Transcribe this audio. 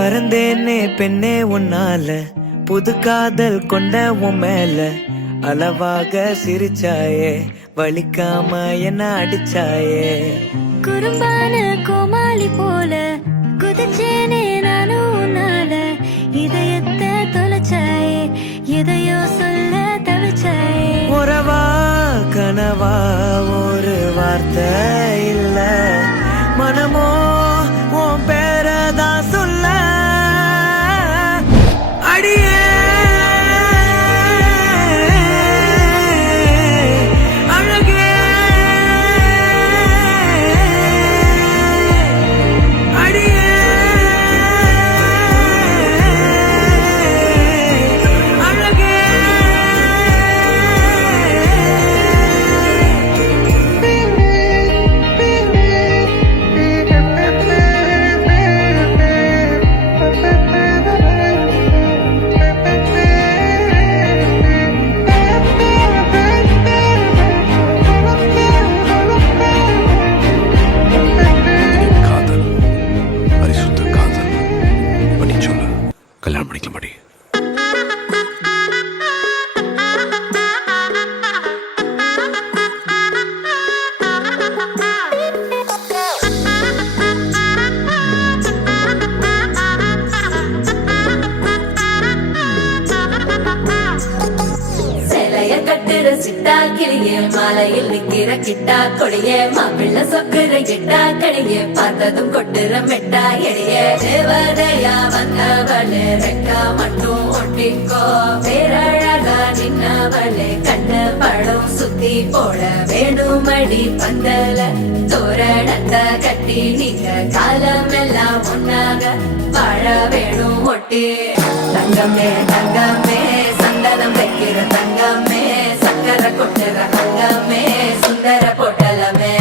பறந்தேனே பெண்ணே உன்னால, புது காதல் கொண்ட உன் மேல. அளவாக சிரிச்சாயே, வலிக்காம என்ன அடிச்சாயே. குறும்பான கோமாளி போல குதிச்சேனே நானும் உன்னால. இதயத்தை தொலைச்சாயே, எதையோ சொல்ல தவிச்சாயே. உறவா கனவா ஒரு வார்த்தை இல்ல, மனமோ உன் பேரதான் சொல்ல. அடியே அழகே, அடியே அழகே. காதல் பரிசுத்த காதல் பண்ணி சொல்லு, கல்யாணம் பண்ணிக்க மாட்டேன். சேலைய கட்டுற சிட்டா கிளியே, மாலையில் நிக்கிற கிட்டா கொடியே, மாப்பிள்ள சொக்குற கிட்டா கடியே, பார்த்ததும் கொட்டுற மெட்டா எடியே. தேவதையா வந்தவளே, ரெக்கா மட்டும் ஒட்டிக்கோ, பேரழகா நின்னவளே, கண்ணு படம் சுத்தி போட வேணுமடி பந்தல. தோரணத்தை கட்டி நீங்க காலமெல்லாம் ஒன்னாக வாழ வேணும் ஒட்டி. தங்கமே தங்கமே சந்தனம் வைக்கிற தங்கமே, சக்கரை கொட்டுற தங்கமே, சுந்தர பொட்டலமே.